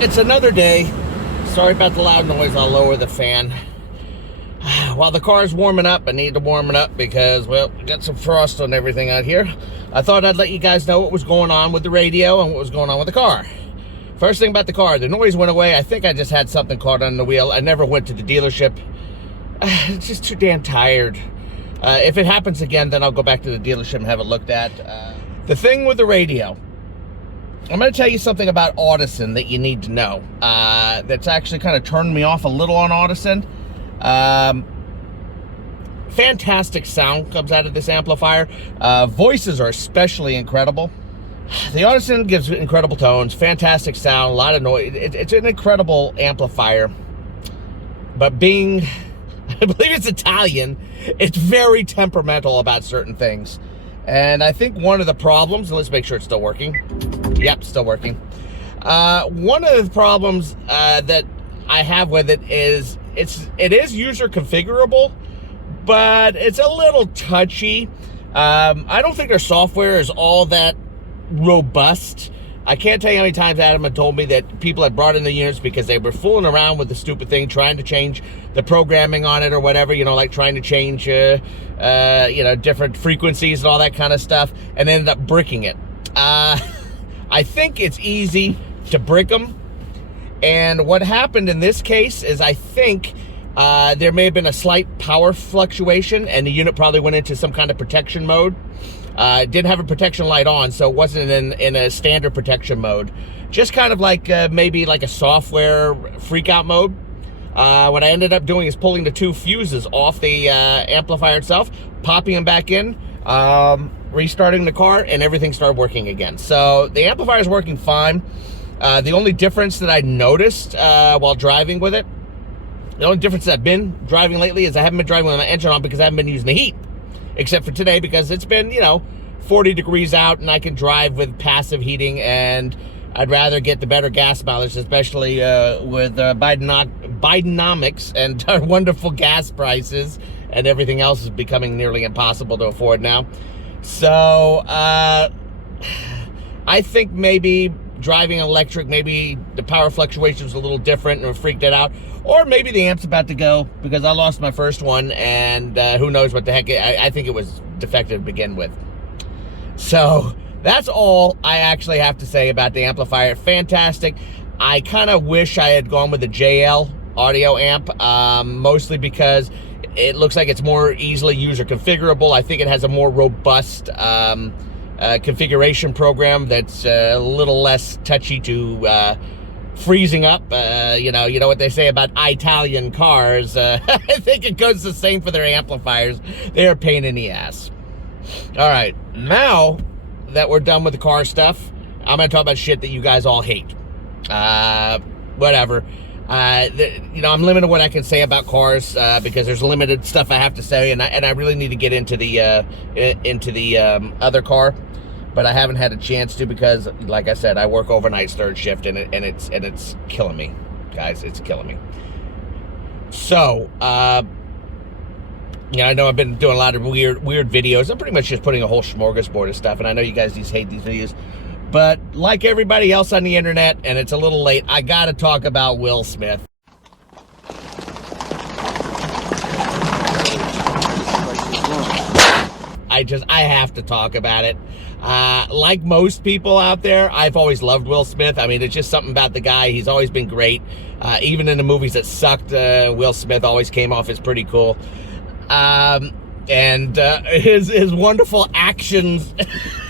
It's another day. Sorry about the loud noise. I'll lower the fan. While the car's warming up, I need to warm it up because, well, we got some frost on everything out here. I thought I'd let you guys know what was going on with the radio and what was going on with the car. First thing about the car, the noise went away. I think I just had something caught on the wheel. I never went to the dealership. It's just too damn tired. If it happens again, then I'll go back to the dealership and have it looked at. The thing with the radio, I'm going to tell you something about Audison that you need to know. That's actually kind of turned me off a little on Audison. Fantastic sound comes out of this amplifier. Voices are especially incredible. The Audison gives incredible tones, fantastic sound, a lot of noise. It's an incredible amplifier. But being, I believe it's Italian, it's very temperamental about certain things. And I think one of the problems, and let's make sure it's still working. Yep, still working. One of the problems that I have with it is it is user configurable, but it's a little touchy. I don't think their software is all that robust. I can't tell you how many times Adam had told me that people had brought in the units because they were fooling around with the stupid thing, trying to change the programming on it or whatever, you know, like trying to change, you know, different frequencies and all that kind of stuff, and ended up bricking it. I think it's easy to brick them. And what happened in this case is I think there may have been a slight power fluctuation and the unit probably went into some kind of protection mode. It didn't have a protection light on, so it wasn't in a standard protection mode. Just kind of like maybe like a software freak-out mode. What I ended up doing is pulling the two fuses off the amplifier itself, popping them back in, restarting the car, and everything started working again. So the amplifier is working fine. The only difference that I noticed while driving with it, the only difference that I've been driving lately is I haven't been driving with my engine on because I haven't been using the heat. Except for today because it's been, you know, 40 degrees out and I can drive with passive heating, and I'd rather get the better gas mileage, especially with Bidenomics and our wonderful gas prices, and everything else is becoming nearly impossible to afford now. So I think maybe driving electric, maybe the power fluctuations a little different and freaked it out. Or maybe the amp's about to go because I lost my first one, and who knows what the heck. I think it was defective to begin with. So that's all I actually have to say about the amplifier. Fantastic. I kind of wish I had gone with the JL audio amp, mostly because it looks like it's more easily user configurable. I think it has a more robust configuration program that's a little less touchy to freezing up. You know what they say about Italian cars. I think it goes the same for their amplifiers. They're a pain in the ass. All right, now that we're done with the car stuff, I'm gonna talk about shit that you guys all hate. Whatever. You know, I'm limited what I can say about cars because there's limited stuff I have to say, and I really need to get into the other car. But I haven't had a chance to because, like I said, I work overnight third shift, and it's killing me, guys. It's killing me. So, yeah, I know I've been doing a lot of weird videos. I'm pretty much just putting a whole smorgasbord of stuff, and I know you guys hate these videos. But like everybody else on the internet, and it's a little late, I gotta talk about Will Smith. I have to talk about it. Like most people out there, I've always loved Will Smith. I mean, it's just something about the guy. He's always been great. Even in the movies that sucked, Will Smith always came off as pretty cool. And his wonderful actions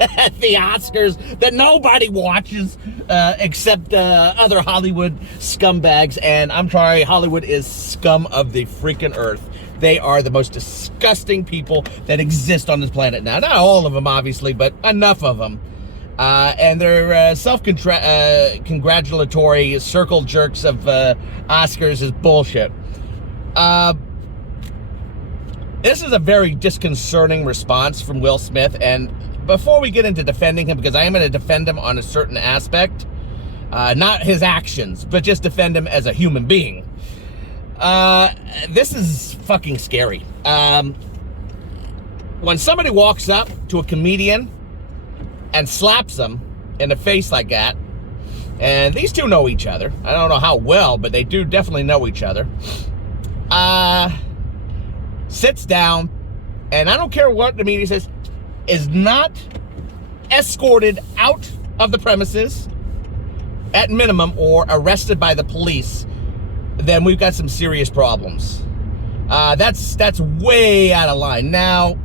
at the Oscars that nobody watches except other Hollywood scumbags. And I'm sorry, Hollywood is scum of the freaking earth. They are the most disgusting people that exist on this planet now. Not all of them, obviously, but enough of them. And their self-congratulatory circle jerks of Oscars is bullshit. This is a very disconcerting response from Will Smith. And before we get into defending him, because I am going to defend him on a certain aspect, not his actions, but just defend him as a human being. This is fucking scary. When somebody walks up to a comedian and slaps them in the face like that, And these two know each other. I don't know how well, but they do definitely know each other. Sits down, and I don't care what the media says, is not escorted out of the premises at minimum or arrested by the police, then we've got some serious problems. That's way out of line. Now,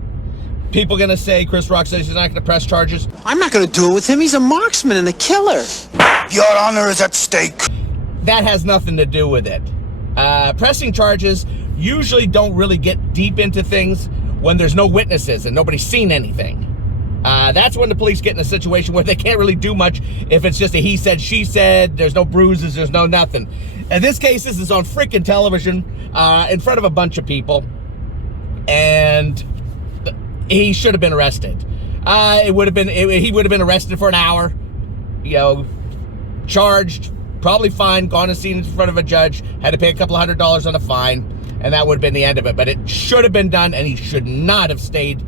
people are going to say Chris Rock says he's not going to press charges. I'm not going to do it with him. He's a marksman and a killer. Your honor is at stake. That has nothing to do with it. Pressing charges usually don't really get deep into things when there's no witnesses and nobody's seen anything. That's when the police get in a situation where they can't really do much if it's just a he said, she said, there's no bruises, there's no nothing. In this case, this is on freaking television in front of a bunch of people, and he should have been arrested. He would have been arrested for an hour, charged, probably fined, gone and seen in front of a judge, had to pay a couple $100 on a fine, and that would have been the end of it. But it should have been done, and he should not have stayed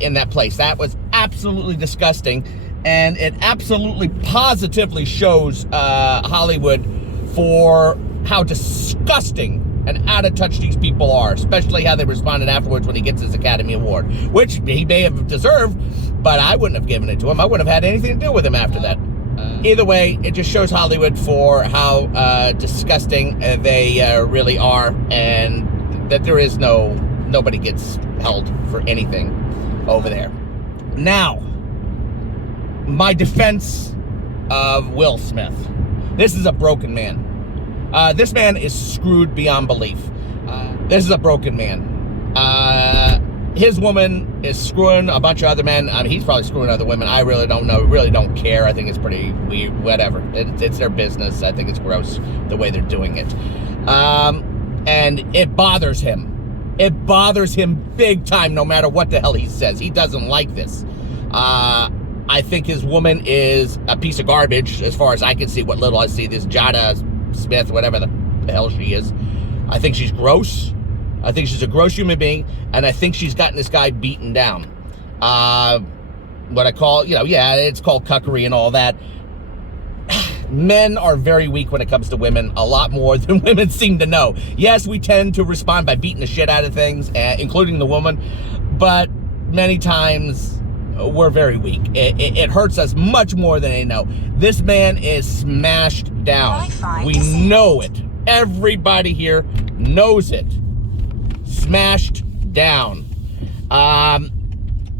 in that place. That was absolutely disgusting, and it absolutely positively shows Hollywood for how disgusting and out of touch these people are, especially how they responded afterwards when he gets his Academy Award, which he may have deserved, but I wouldn't have given it to him. I wouldn't have had anything to do with him after that. Either way, it just shows Hollywood for how disgusting they really are, and that there is nobody gets held for anything over there. Now, my defense of Will Smith. This is a broken man. This man is screwed beyond belief. This is a broken man. His woman is screwing a bunch of other men. I mean, he's probably screwing other women. I really don't know. Really don't care. I think it's pretty weird. Whatever. It's their business. I think it's gross the way they're doing it. And it bothers him. It bothers him big time, no matter what the hell he says. He doesn't like this. I think his woman is a piece of garbage, as far as I can see, what little I see. This Jada Smith, whatever the hell she is. I think she's gross. I think she's a gross human being, and I think she's gotten this guy beaten down. What I call, it's called cuckery and all that. Men are very weak when it comes to women, a lot more than women seem to know. Yes, we tend to respond by beating the shit out of things, including the woman, but many times we're very weak. It hurts us much more than they know. This man is smashed down. We know it. Everybody here knows it. Smashed down.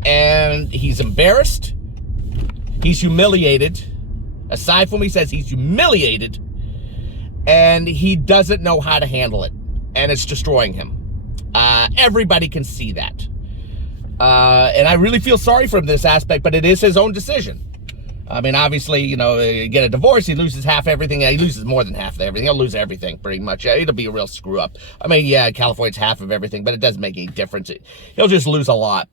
And he's embarrassed. He's humiliated. Aside from what he says, he's humiliated. And he doesn't know how to handle it. And it's destroying him. Everybody can see that. And I really feel sorry for him in this aspect, but it is his own decision. I mean, obviously, get a divorce, he loses half everything. He loses more than half of everything. He'll lose everything, pretty much. It'll be a real screw up. I mean, yeah, California's half of everything, but it doesn't make any difference. He'll just lose a lot.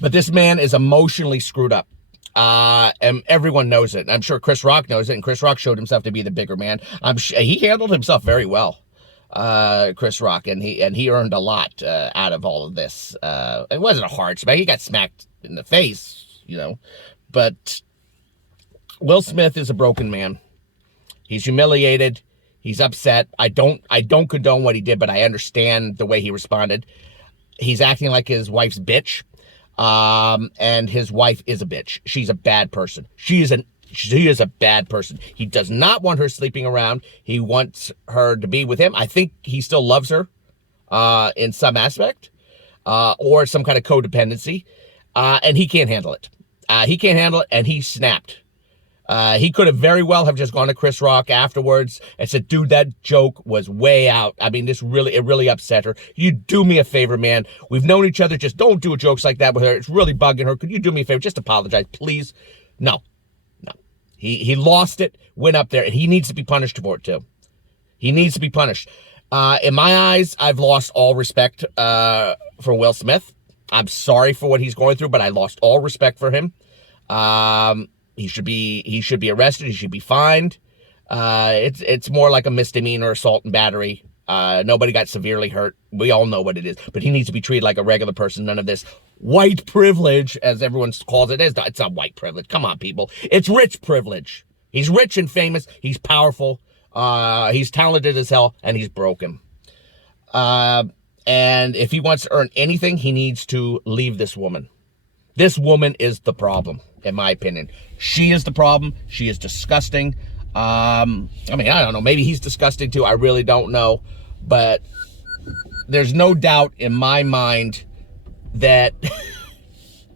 But this man is emotionally screwed up. And everyone knows it. I'm sure Chris Rock knows it, and Chris Rock showed himself to be the bigger man. I'm sure he handled himself very well, Chris Rock, and he earned a lot out of all of this. It wasn't a hard smack. He got smacked in the face, but Will Smith is a broken man. He's humiliated. He's upset. I don't condone what he did, but I understand the way he responded. He's acting like his wife's bitch. And his wife is a bitch. She's a bad person. She is a bad person. He does not want her sleeping around. He wants her to be with him. I think he still loves her, in some aspect, or some kind of codependency. And he can't handle it. He can't handle it, and he snapped. He could have very well have just gone to Chris Rock afterwards and said, dude, that joke was way out. I mean, it really upset her. You do me a favor, man. We've known each other. Just don't do jokes like that with her. It's really bugging her. Could you do me a favor? Just apologize, please. No. He lost it, went up there, and he needs to be punished for it, too. He needs to be punished. In my eyes, I've lost all respect for Will Smith. I'm sorry for what he's going through, but I lost all respect for him. He should be arrested. He should be fined. It's more like a misdemeanor assault and battery. Nobody got severely hurt. We all know what it is, but he needs to be treated like a regular person. None of this white privilege, as everyone calls it. It's not white privilege. Come on, people. It's rich privilege. He's rich and famous. He's powerful. He's talented as hell, and he's broken. And if he wants to earn anything, he needs to leave this woman. This woman is the problem, in my opinion. She is the problem. She is disgusting. I mean, I don't know. Maybe he's disgusting too. I really don't know. But there's no doubt in my mind that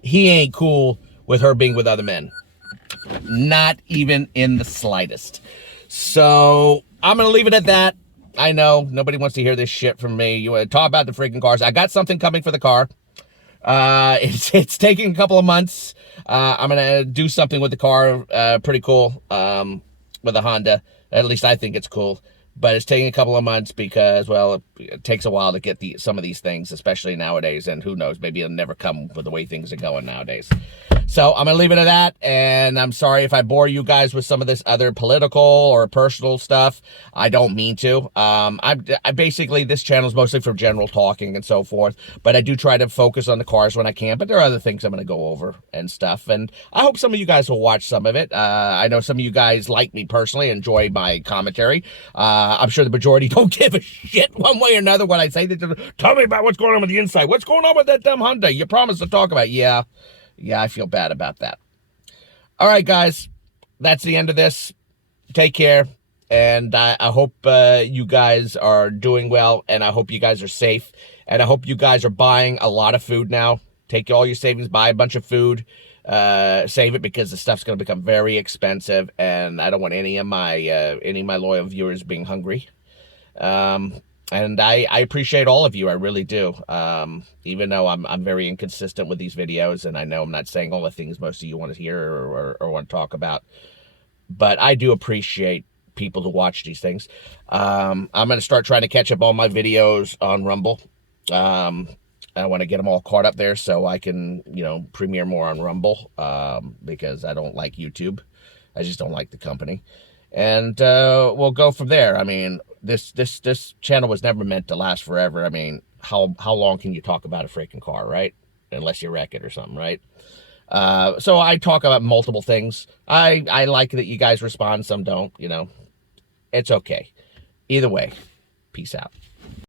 he ain't cool with her being with other men. Not even in the slightest. So I'm going to leave it at that. I know nobody wants to hear this shit from me. You want to talk about the freaking cars. I got something coming for the car. It's taking a couple of months. I'm going to do something with the car. Pretty cool. With a Honda. At least I think it's cool. But it's taking a couple of months because, well, it takes a while to get some of these things, especially nowadays. And who knows, maybe it'll never come with the way things are going nowadays. So I'm going to leave it at that. And I'm sorry if I bore you guys with some of this other political or personal stuff. I don't mean to. I basically, this channel is mostly for general talking and so forth. But I do try to focus on the cars when I can. But there are other things I'm going to go over and stuff. And I hope some of you guys will watch some of it. I know some of you guys like me personally, enjoy my commentary. I'm sure the majority don't give a shit one way or another when I say that. Tell me about what's going on with the inside. What's going on with that dumb Honda? You promised to talk about. Yeah, I feel bad about that. All right, guys. That's the end of this. Take care. And I hope you guys are doing well. And I hope you guys are safe. And I hope you guys are buying a lot of food now. Take all your savings, buy a bunch of food. Save it because the stuff's going to become very expensive, and I don't want any of my loyal viewers being hungry. And I appreciate all of you. I really do. Even though I'm very inconsistent with these videos, and I know I'm not saying all the things most of you want to hear or want to talk about, but I do appreciate people who watch these things. I'm going to start trying to catch up all my videos on Rumble. I want to get them all caught up there so I can, premiere more on Rumble, because I don't like YouTube. I just don't like the company. And we'll go from there. I mean, this channel was never meant to last forever. I mean, how long can you talk about a freaking car, right? Unless you wreck it or something, right? So I talk about multiple things. I like that you guys respond, some don't, It's okay. Either way, peace out.